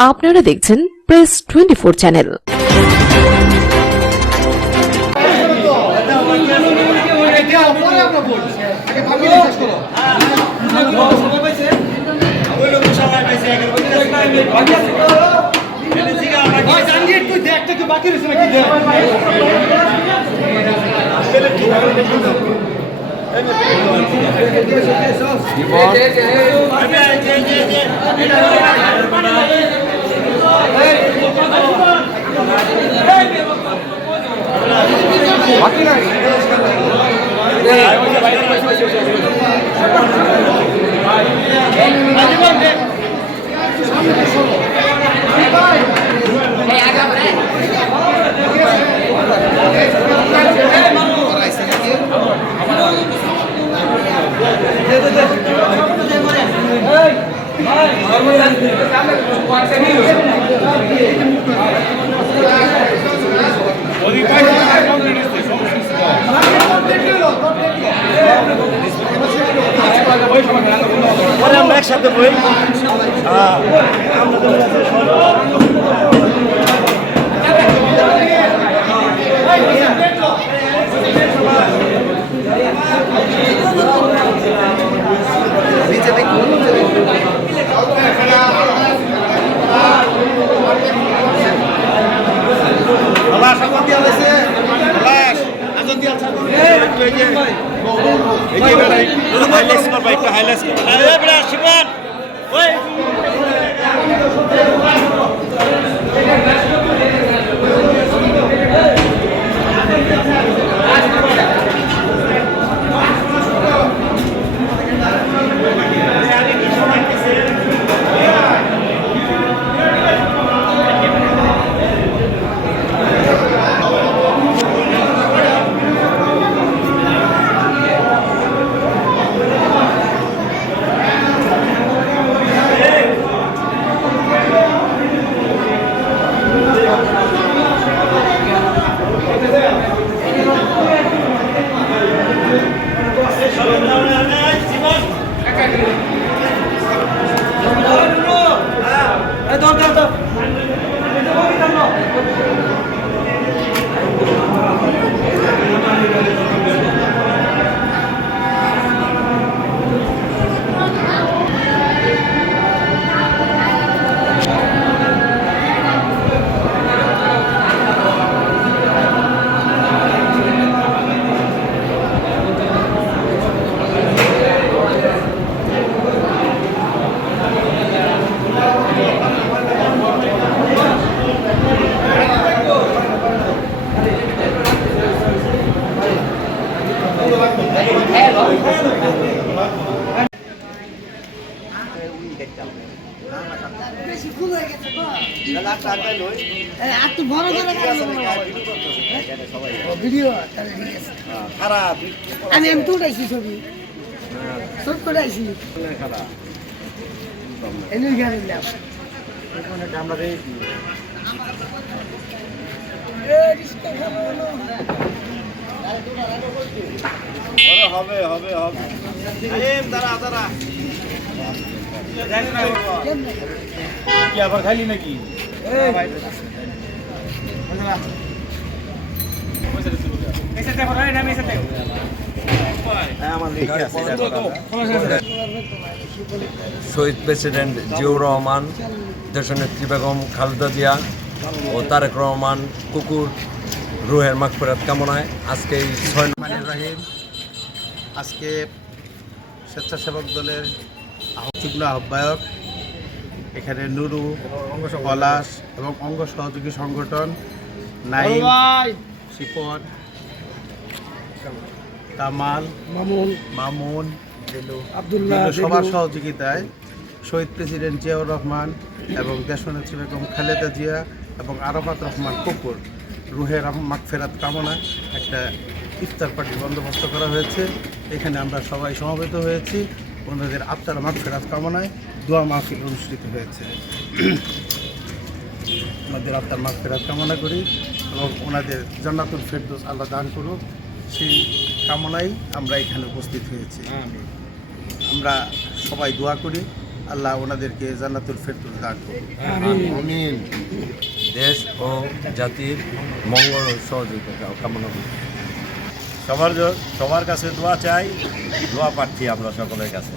আপনারা দেখছেন press 24 channel. একসাথে বই আমি তো উঠাইছি ছবি সব করে আইছি এনে গাড়ি নাম হবে হবে হবে কি আবার খাইলি নাকি শহীদ প্রেসিডেন্ট জিয়াউর রহমান, দেশনেত্রী বেগম খালেদা জিয়া ও তারেক রহমান কুকুর রুহের মাগফিরাত কামনায় আজকে এই 6 রহিম আজকে স্বেচ্ছাসেবক দলের যুগ্ম আহ্বায়ক এখানে নুরু, পলাশ এবং অঙ্গ সহযোগী সংগঠন নাইম, শিপন, কামাল, মামুন, আব্দুল্লাহ সবার সহযোগিতায় শহীদ প্রেসিডেন্ট জিয়াউর রহমান এবং দেশনেত্রী বেগম খালেদা জিয়া এবং আরাফাত রহমান কুকুর রুহের মাগফিরাত কামনায় একটা ইফতার পার্টির বন্দোবস্ত করা হয়েছে। এখানে আমরা সবাই সমবেত হয়েছি। ওনাদের আত্মার মাগফিরাত কামনায় দোয়া মাহফিল অনুষ্ঠিত হয়েছে। ওনাদের আত্মার মাগফিরাত কামনা করি এবং ওনাদের জান্নাতুল ফেরদৌস আল্লাহ দান করুক, সেই কামনায় আমরা এখানে উপস্থিত হয়েছি। আমরা সবাই দোয়া করি আল্লাহ ওনাদেরকে জান্নাতুল ফেরদৌস দান করুন। দেশ ও জাতির মঙ্গল ও সহযোগিতা কামনা করি। সবার কাছে দোয়া চাই, দোয়া প্রার্থী আমরা সকলের কাছে।